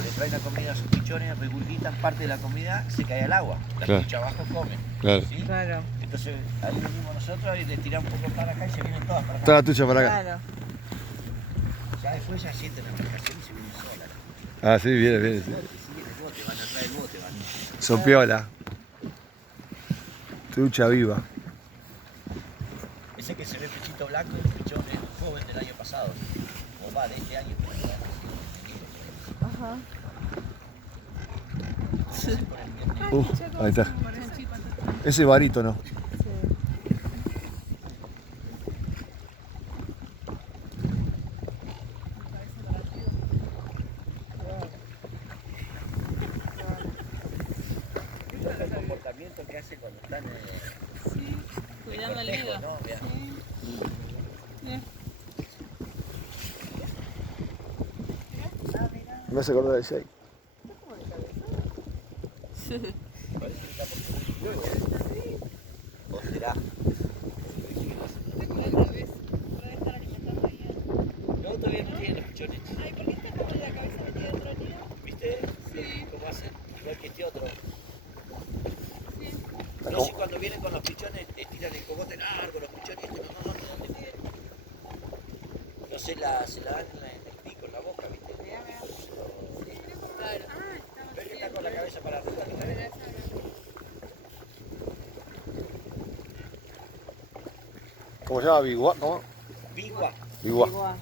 cuando le traen la comida a sus pichones, regurgitan parte de la comida, se cae al agua. La Claro. trucha abajo come. Claro. ¿Sí? Claro. Entonces ahí venimos nosotros y le tiramos un poco para acá y se vienen todas para acá. Toda la tuya para acá. Claro. Ya después ya sienten la embarcación y se vienen solas. Ah, sí, viene, viene. Sí, siguen el bote, van atrás del bote, van. Son piola. Trucha viva. Ese que se ve pechito blanco es el pichón joven del año pasado. O va, de este año. Ajá. Ahí está. Ese barítono. Sí. Es el comportamiento que hace cuando están Cuidando el cortejo, nido. ¿no? Mirá. Me hace acordar de Jake. Parece que está por subir luego. ¿O será? No, todavía no tiene los pichones. Ay, ¿por qué está como la cabeza metida dentro del nido? ¿Viste? Sí. ¿Cómo hacen? Igual que este otro. Sí. No sé, cuando vienen con los pichones, estiran el cogote largo, los pichones, no, no se la dan en el pico, en la boca, ¿viste? Claro. ¿Ves que está con la cabeza para arriba? ¿Viste? ¿Cómo se llama? Bigua. ¿Cómo? Bigua. Bigua. Igual.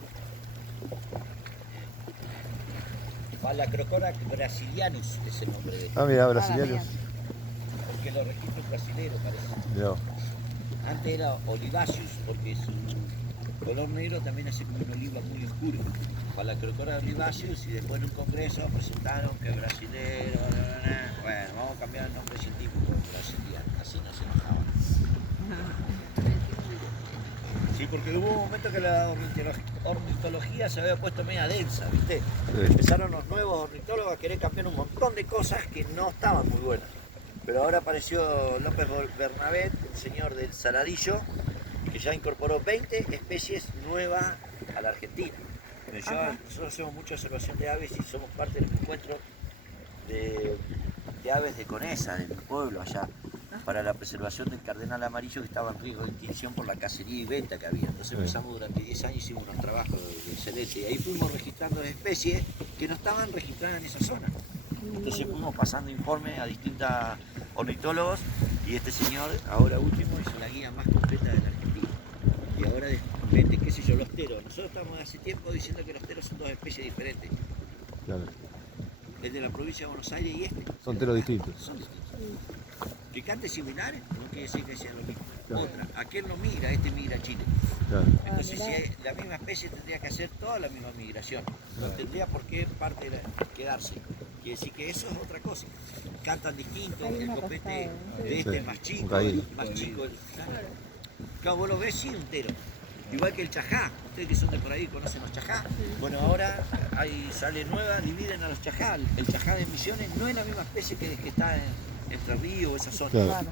Phalacrocora brasilianus es el nombre de él. Ah, mira, brasileños. Porque lo registros brasileños parece. Mirá. Antes era oliváceos porque su color negro también hace como un oliva muy oscuro. Phalacrocora oliváceos y después en un congreso presentaron que brasilero, bueno, vamos a cambiar el nombre científico brasiliano, así no se enojaban. Sí, porque hubo un momento que la ornitología se había puesto media densa, ¿viste? Sí. Empezaron los nuevos ornitólogos a querer cambiar un montón de cosas que no estaban muy buenas. Pero ahora apareció López Bernabé, el señor del Saladillo, que ya incorporó 20 especies nuevas a la Argentina. Nosotros hacemos mucha observación de aves y somos parte del encuentro de aves de Conesa, de mi pueblo allá, para la preservación del cardenal amarillo que estaba en riesgo de extinción por la cacería y venta que había. Entonces empezamos durante 10 años, hicimos unos trabajos excelentes y ahí fuimos registrando especies que no estaban registradas en esa zona. Entonces fuimos pasando informes a distintos ornitólogos y este señor, ahora último, hizo la guía más completa de la Argentina. Y ahora vende, qué sé yo, los teros. Nosotros estamos hace tiempo diciendo que los teros son dos especies diferentes. Claro. El de la provincia de Buenos Aires y este. Son teros distintos. Son distintos. Que cante similares no quiere decir que sean lo mismo. Claro. Otra, aquel no migra, este migra a Chile. Claro. Entonces, si es la misma especie, tendría que hacer toda la misma migración. No tendría por qué quedarse. Quiere decir que eso es otra cosa. Cantan distinto, Hay el una copete tostada, de este Sí, es más un chico, caído. más chico. Claro, vos lo ves, sí, un tero. Igual que el chajá. Ustedes que son de por ahí conocen los chajá. Bueno, ahora ahí sale nueva, dividen a los chajá. El chajá de Misiones no es la misma especie que está en Entre Ríos o esa zona. Claro. Claro.